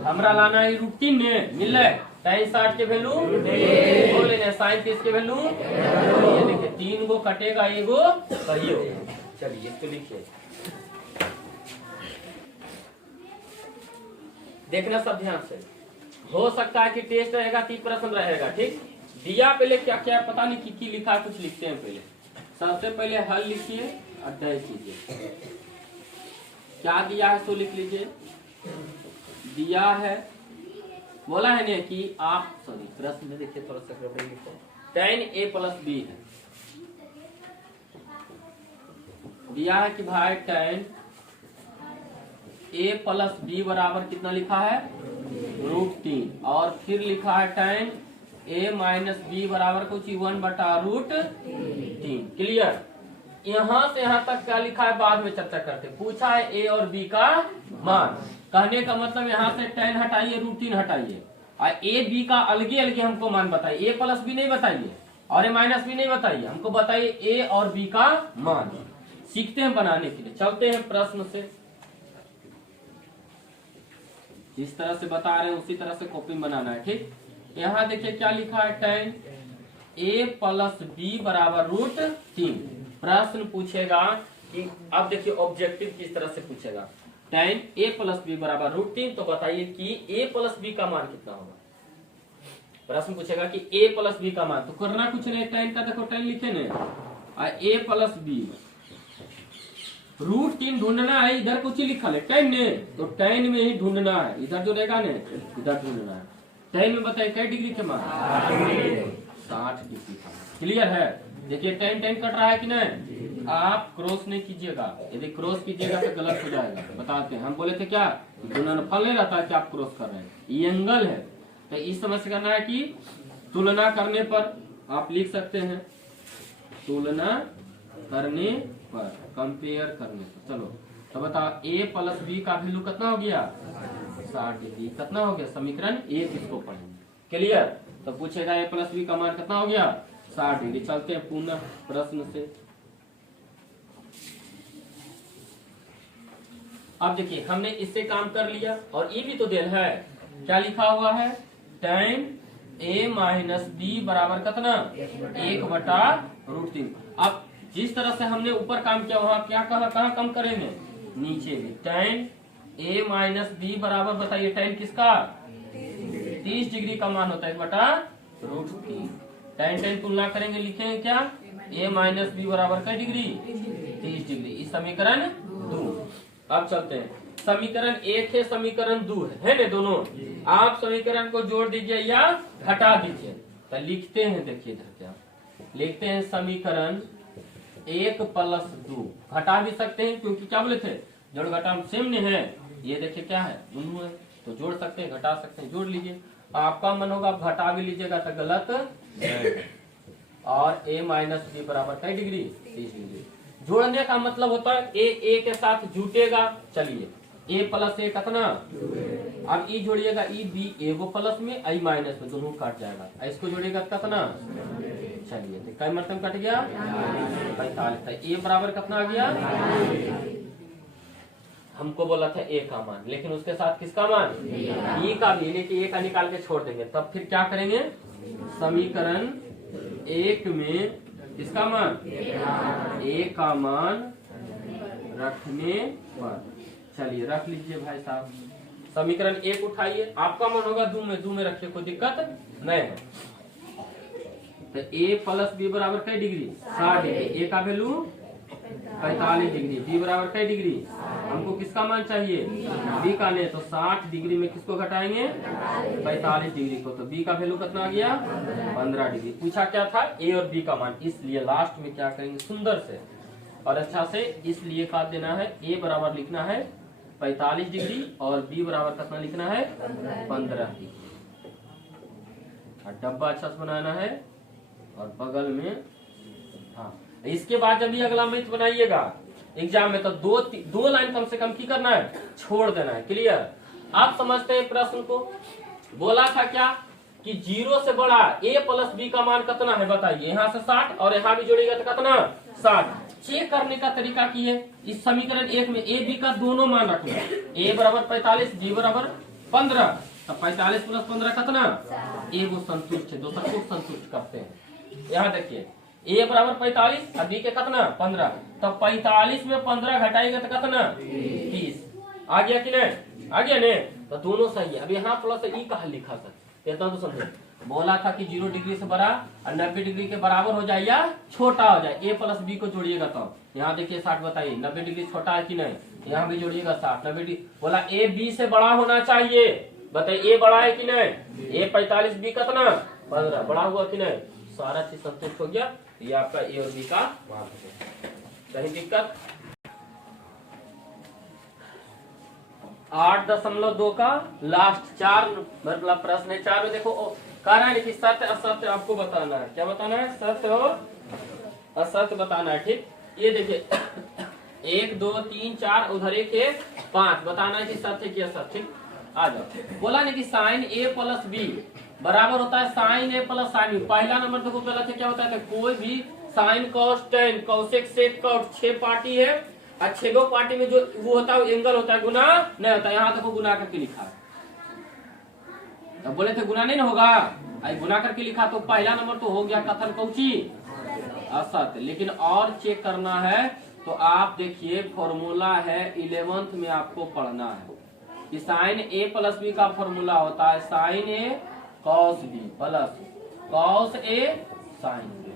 हमरा लाना है √3 ने मिल रहा है, साइन 60 के वैल्यू और लेने साइन 30 के वैल्यू, ये देखिए 3 गो कटेगा, एगो सही होगा। चलिए इसको लिखिए, देखना सब ध्यान से। हो सकता है कि टेस्ट रहेगा 30 प्रश्न रहेगा, ठीक। दिया पहले क्या क्या पता नहीं की लिखा, कुछ लिखते हैं पहले। सबसे पहले हल लिखिए और तय कीजिए, क्या दिया है सो लिख लीजिए। दिया है बोला है ना कि आप सॉरी प्रश्न में देखिए थोड़ा सा गड़बड़ी लिखो, tan a + b है, दिया है कि भाई tan a + b बराबर कितना लिखा है √3, और फिर लिखा है tan a - b बराबर कुछ 1/√3। क्लियर? यहाँ से यहाँ तक क्या लिखा है बाद में चर्चा करते। पूछा है a और b का मान, कहने का मतलब यहाँ से tan हटाइए √3 हटाइए, और a b का अलगे अलगे हमको मान बताइए, a + b नहीं बताइए और a - b नहीं बताइए, हमको बताइए a और b का मान। सीखते हैं बनाने के लिए, चलते हैं प्रश्न से। जिस तरह से बता रहे हैं उसी तरह से कॉपी बनाना है, ठीक। यहाँ देखिए क्या लिखा है tan a + b बराबर √3। प्रश्न पूछेगा कि अब देखिए ऑब्जेक्टिव किस तरह से पूछेगा, tan a + b बराबर √3, तो बताइए कि a + b का मान कितना होगा। प्रश्न पूछेगा कि a प्लस बी का मान, तो करना कुछ नहीं, tan का देखो tan लिखे ने, a प्लस बी √3 ढूंढना है। इधर कुछ ही लिखा है tan ने, तो tan में ही ढूंढना है, इधर जो रहेगा ने इधर ढूंढना है। tan में बताइए क्या डिग्री के मान, 60 डिग्री का। क्लियर है? देखिए tan tan कट रहा है कि नहीं, आप क्रॉस नहीं कीजिएगा, यदि क्रॉस कीजिएगा तो गलत हो जाएगा। बताते हैं, हम बोले थे क्या, गुणनफल नहीं रहता है कि आप क्रॉस कर रहे हैं, ये एंगल है। तो इस समझ से करना है कि तुलना करने पर आप लिख सकते हैं, तुलना करने पर, कंपेयर करने पर। चलो तो बताओ a प्लस बी का वैल्यू कितना हो गया, 60 डिग्री। कितना हो गया, समीकरण 1 इसको पढ़ेंगे। क्लियर? तो पूछेगा a प्लस बी का मान कितना हो गया, 60 डिग्री। चलते हैं पुनः प्रश्न से। अब देखिए हमने इससे काम कर लिया, और ये भी तो देन है, क्या लिखा हुआ है, tan a माइनस बी बराबर कितना, 1/√3। अब जिस तरह से हमने ऊपर काम किया वहां क्या कहाँ काम करेंगे, नीचे भी। tan a माइनस बी बराबर, बताइए tan किसका, 30 डिग्री का मान होता है 1/√3। tan तुलना करेंगे, लिखेंगे क्या, a माइनस बी बराबर क्या डिग्री, 30 डिग्री। इस समीकरण 2। अब चलते हैं, समीकरण 1 है, समीकरण 2 है ना दोनों। आप समीकरण को जोड़ दीजिए या हटा दीजिए। तो लिखते हैं, देखिए इधर क्या लिखते हैं, समीकरण 1 प्लस 2। घटा भी सकते हैं क्योंकि क्या बोले थे, जोड़ घटा सेम है। ये देखिए क्या है, दोनों है, तो जोड़ सकते हैं, घटा सकते हैं, जोड़ लीजिए। आपका मन होगा आप घटा भी लीजिएगा तो गलत है। और a माइनस बी बराबर क्या डिग्री, 30 डिग्री। जोड़ने का मतलब होता है a के साथ जुटेगा। चलिए a प्लस a कितना, अब e जोड़िएगा, e b a plus में i माइनस में, दोनों काट जाएगा। इसको जोड़िएगा कितना, चलिए तो कई मतलब कट गया, 45। a बराबर कितना आ गया, हमको बोला था a का मान, लेकिन उसके साथ किसका मान, e का भी, लेकिन a का निकाल के छोड़ देंगे। तब फिर क्या करेंगे, समीकरण 1 में किसका मान, a का मान रखने पर। चलिए रख लीजिए भाई साहब, समीकरण 1 उठाइए, आपका मन होगा 2 में रखिए, कोई दिक्कत नहीं है। तो a प्लस बी बराबर कई डिग्री, 60 डिग्री। a का वैल्यू 45 डिग्री, b बराबर कई डिग्री, हमको किसका मान चाहिए, b का। नहीं तो 60 डिग्री में किसको घटाएंगे, 45 डिग्री को, तो b का वैल्यू कितना आ गया, 15 डिग्री। पूछा क्या था, a और b का मान, इसलिए लास्ट में क्या करेंगे, सुंदर से और अच्छा से इसलिए का देना है, a बराबर लिखना है 45 डिग्री और b बराबर कितना लिखना है, 15 डिग्री। और डब्बा अच्छा से बनाना है, और बगल में, हाँ इसके बाद जब भी अगला मैथ बनाइएगा एग्जाम में, तो दो लाइन कम से कम की करना है, छोड़ देना है। क्लियर? आप समझते हैं प्रश्न को, बोला था क्या कि 0 से बड़ा a प्लस बी का मान कितना है, बताइए। यहाँ से 60 और यहाँ भी जोड़ेगा तो कितना, 60। चेक करने का तरीका की है, इस समीकरण 1 में a b का दोनों मान रखना है, a बराबर 45, b बराबर 15। तो 45 प्लस 15 कितना, a वो संतुष्ट है, दूसरा को संतुष्ट करते हैं। यहाँ देखिए a बराबर 45 और b के कितना, 15। तो 45 में 15 घटाएगा तो कितना, 30। आ गया कि नहीं, आ गया नहीं, तो दोनों सही है। अब यहाँ प्लस e कहा लिखा सर, इतना तो समझे। बोला था कि 0 डिग्री से बड़ा और 90 डिग्री के बराबर हो जाए या छोटा हो जाए, a प्लस b को जोड़िएगा। तो यहाँ देखिए 60, बताइए 90 डिग्री छोटा है कि नहीं, यहाँ भी जोड़िएगा 60। 90 डिग्री बोला a b से बड़ा होना चाहिए, बताइए a बड़ा है कि नहीं, a 45, b कितना, 15, बड़ा हुआ कि नहीं, सारा चीज संतुष्ट हो गया। ये आपका ए और बी का मान है। कहीं दिक्कत, 8.2 का लास्ट 4 मतलब प्रश्न है। 4 में देखो कह रहा है कि सत्य असत्य आपको बताना है। क्या बताना है, सत्य और असत्य बताना है। ठीक, ये देखिए 1 2 3 4 उधर 1 है 5 बताना है कि सत्य की असत्य। ठीक, आ जाओ। बोला नहीं कि साइन ए प्लस बी बराबर होता है sine a plus sine b. पहला नंबर देखो पहला क्या होता है, कोई भी sine cos tan cosec sec cot 6 party है और 6 पार्टी में जो वो होता है एंगल होता है, गुना नहीं होता। यहाँ देखो गुना करके लिखा है, तो बोले थे गुना नहीं ना होगा, आई गुना करके लिखा तो पहला नंबर तो हो गया कथन कौची असत्य। लेकिन और चेक करना है तो आप देखिए फॉर्मूला है 11th में आपको पढ़ना है कि साइन ए प्लस बी का फॉर्मूला होता है sine A cos B plus cos A sine B.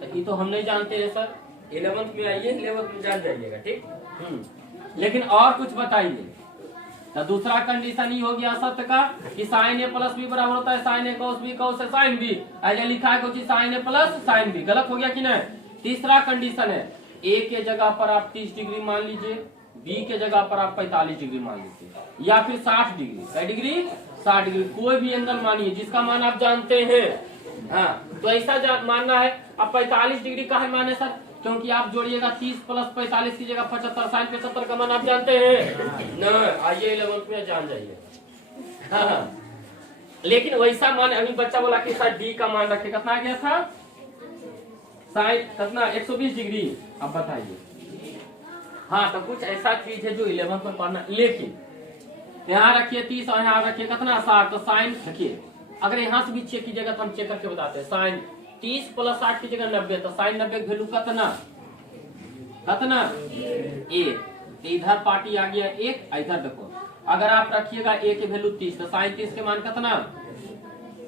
तो ये तो हम नहीं जानते हैं सर, 11th में आइए, 11th में जान जाइएगा, ठीक। लेकिन और कुछ बताइए। तो दूसरा कंडीशन ही हो गया सत्य का कि साइन ए प्लस बी बराबर होता है sine A cos B cos A sine B. ऐसा लिखा है कुछ sign a plus sine B, गलत हो गया कि नहीं। तीसरा कंडीशन है ए के जगह पर आप 30 डिग्री मान लीजिए, बी के जगह पर आप 45 डिग्री मान लीजिए, या फिर 60 डिग्री। क्या डिग्री? 60 डिग्री। कोई भी एंगल मानिए जिसका मान आप जानते हैं। हाँ, तो ऐसा मानना है। अब 45 डिग्री का है माने सर, क्योंकि आप जोड़िएगा 30 प्लस 45 की जगह 75, साइन 75 का मान आप जानते हैं न। आइए 11th में जान जाइए। हाँ, लेकिन वैसा मान अभी बच्चा बोला कि सर डी का मान रखे, कितना आ गया था साइन कितना 120 डिग्री। अब बताइए। हाँ, तो कुछ ऐसा चीज है जो 11th में पढ़ना, लेकिन यहाँ रखिए 30 और यहाँ रखिए कितना 60। तो साइन देखिए, अगर यहाँ से भी चेक कीजिएगा तो हम चेक करके बताते हैं। साइन 30 प्लस 60 की जगह 90, तो साइन 90 की वैल्यू कितना कितना 1। इधर पार्टी आ गया 1, इधर देखो अगर आप रखिएगा a की वैल्यू 30, तो साइन 30 के मान कितना,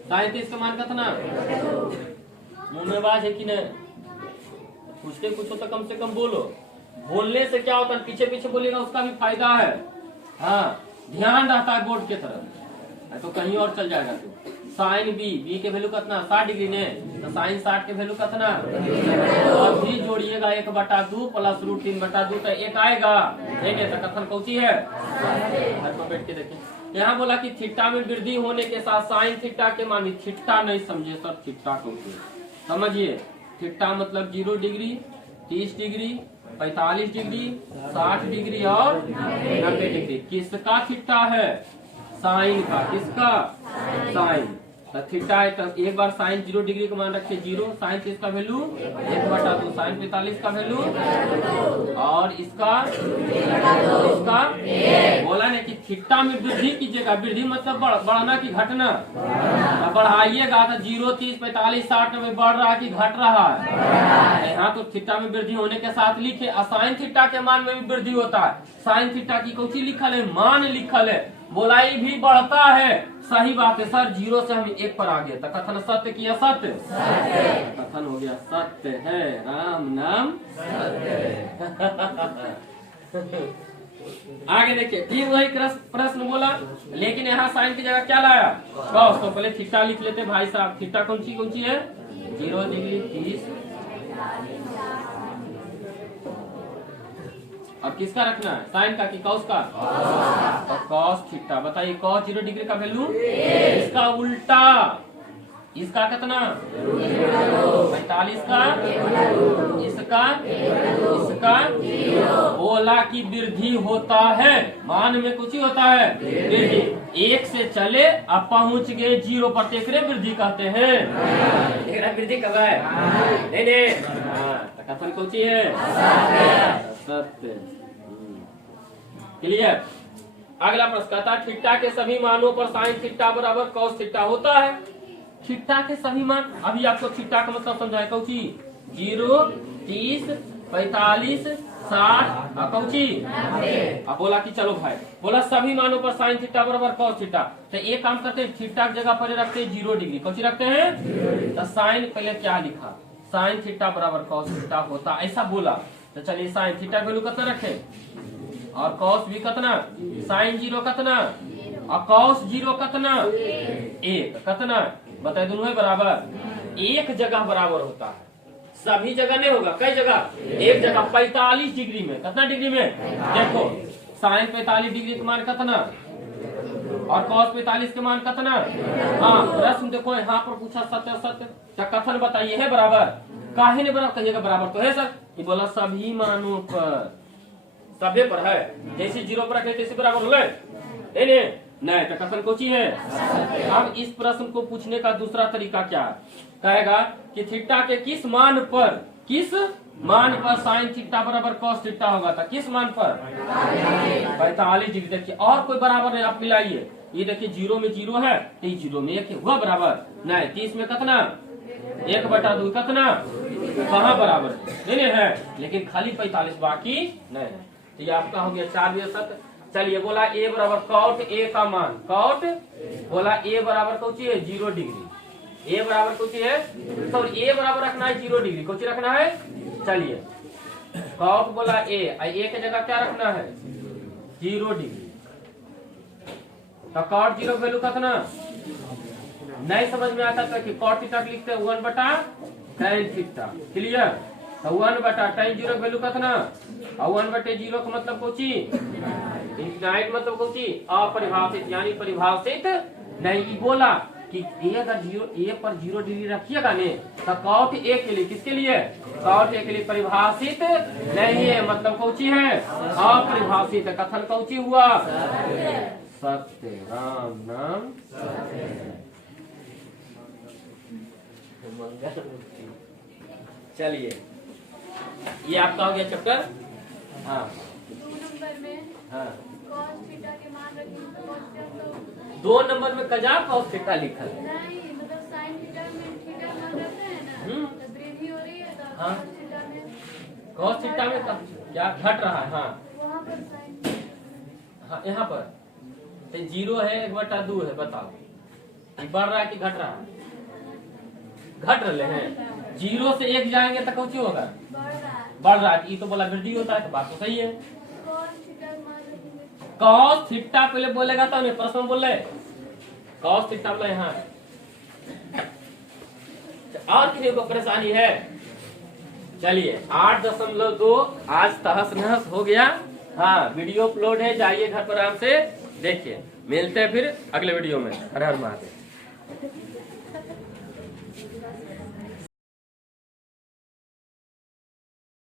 साइन 30 के मान कितना। मुंह में बात है कि नहीं? पूछते कुछ हो तो कम से कम बोलो। बोलने से क्या होता है, पीछे पीछे बोलेगा उसका भी फायदा है। हाँ, ध्यान रहता है बोर्ड के तरफ, तो कहीं और चल जाएगा। तो साइन बी के वैल्यू कितना 60 डिग्री ने, तो साइन 60 के वैल्यू कितना। और भी जोड़िएगा 1/2 प्लस रूट 3/2, तो 1 आएगा। नहीं तो कथन कौची है, बैठ के देखिए। यहाँ बोला कि थीटा में वृद्धि होने के साथ साइन थीटा के मान, थीटा नहीं समझे सर, थीटा कौची समझिए। थीटा मतलब 0 डिग्री, 30 डिग्री, 45 डिग्री, 60 डिग्री और 90 डिग्री। किसका थीटा है? साइन का। किसका? साइन। तो थीटा है, तो एक बार साइन 0 डिग्री का मान रखिए 0, साइन 30 का वैल्यू 1/2, साइन 45 का वैल्यू, और इसका बोला ना कि थीटा में वृद्धि कीजिएगा। वृद्धि मतलब बढ़ना की घटना। तो बढ़ाइएगा तो 0, 30, 45, 60 में बढ़ रहा है कि घट रहा है। यहाँ तो थीटा में वृद्धि होने के साथ लिखे। साइन थीटा के मान में भी वृद्धि होता है। साइन थीटा की कौची लिखल है, मान लिखल है। बोलाई भी बढ़ता है, सही बात है सर। 0 से हम 1 पर आ गए, तो कथन सत्य किया सत्य। कथन हो गया सत्य है, राम नाम आगे देखिए, फिर वही प्रश्न बोला, लेकिन यहाँ साइन की जगह क्या लाया, कॉस। तो पहले थीटा लिख लेते भाई साहब। थीटा कौन सी है? 0 डिग्री, 30 और किसका रखना है, साइन का कि कॉस का। तो कॉस थीटा। बताइए कॉस 0 डिग्री का वैल्यू, इसका उल्टा, इसका कितना 45 का, इसका बोला कि वृद्धि होता है, मान में कुछ ही होता है वृद्धि। 1 से चले अब पहुंच गए 0 पर, तेकरे वृद्धि कहते हैं। वृद्धि कब है? नहीं, कथन कुछ ही है सत्य। क्लियर। अगला प्रश्न कहता है थीटा के सभी मानों पर साइन थीटा बराबर कॉस थीटा होता है। थीटा के सभी मान, अभी आपको थीटा का मतलब समझाए कौची, 0, 30, 45, 60 कौची। अब बोला कि चलो भाई, बोला सभी मानों पर साइन थीटा बराबर कॉस थीटा। तो एक काम करते हैं, थीटा की जगह पर रखते हैं 0 डिग्री, कौची रखते हैं। तो साइन पहले क्या लिखा, साइन थीटा बराबर कॉस थीटा होता, ऐसा बोला। तो चलिए साइन थीटा वैल्यू कितना रखे, और कॉस भी कितना, साइन 0 कितना, और कॉस 0 कितना 1 कितना। बताए दोनों बराबर, एक जगह बराबर होता है, सभी जगह नहीं होगा। कई जगह? एक जगह 45 डिग्री में। कितना डिग्री में? देखो साइन 45 डिग्री का मान कितना, और कॉस 45 के मान कितना। हाँ, प्रश्न देखो यहाँ पर पूछा सत्य सत्य, कथन बताइए है बराबर। काहे ने बराबर कहिएगा, बराबर तो है सर। ये बोला सभी मानों पर, सभी पर है, जैसे 0 पर रखे तैसे बराबर हो गए। नहीं, तो कथन कोची है। अब इस प्रश्न को पूछने का दूसरा तरीका क्या है, कहेगा कि थीटा के किस मान पर साइन थीटा बराबर कॉस थीटा होगा था, किस मान पर 45 डिग्री। देखिए और कोई बराबर नहीं, आप मिलाइए। ये देखिए 0 में 0 है, तो 0 में 1 हुआ बराबर। नहीं, 30 में कितना 1/2 कितना, कहाँ बराबर नहीं है, लेकिन खाली 45 बाकी नहीं है। तो ये आपका हो गया 4 सत्य। चलिए बोला ए बराबर कॉट ए का मान, कॉट बोला ए बराबर कौची है 0 डिग्री, ए बराबर कौची है, तो ए बराबर रखना है 0 डिग्री, कौची रखना है, चलिए कॉट बोला ए के जगह क्या रखना है 0 डिग्री, तो कॉट 0 वैल्यू कितना, नहीं समझ में आता था कि कॉट थीटा लिखते हैं 1/tan थीटा, क्लियर, तो 1/tan 0 वैल्यू कितना, और 1/0 का मतलब कौची, इनफिनाइट मतलब कौची, अपरिभाषित, यानी परिभाषित नहीं। बोला कि ए अगर 0 ए पर 0 डिग्री रखिएगा ने तो कॉट ए के लिए, किसके लिए, कॉट ए के लिए परिभाषित नहीं है, मतलब कौची है अपरिभाषित, कथन कौची हुआ सत्य, राम नाम चलिए ये आपका हो गया चैप्टर। हाँ 2 नंबर में हाँ cos थीटा के मान रखेंगे तो cos थीटा तो 2 नंबर में कजा कॉस थीटा लिखल है, नहीं, मतलब sin थीटा में थीटा मान रखते हैं ना, तो वृद्धि हो रही है, तो हाँ। cos थीटा में कॉस थीटा में कब क्या घट रहा है, हाँ वहाँ पर sin हाँ यहाँ पर तो 0 है 1/2 है, बताओ ये बढ़ रहा है कि घट रहा है, घट रहे हैं, 0 से 1 जाएंगे तो कौची होगा, बढ़ रहा है, बढ़ रहा है, ये तो बोला वृद्धि होता है, तो बात तो सही है। cos थीटा के मान रखेंगे कॉस थीटा पहले बोलेगा तो नहीं, प्रश्न बोले कॉस थीटा बोला यहाँ है। और किसी को परेशानी है, चलिए 8.2 आज तहस नहस हो गया। हाँ वीडियो अपलोड है, जाइए घर पर आराम से देखिए, मिलते हैं फिर अगले वीडियो में। हर हर महादेव।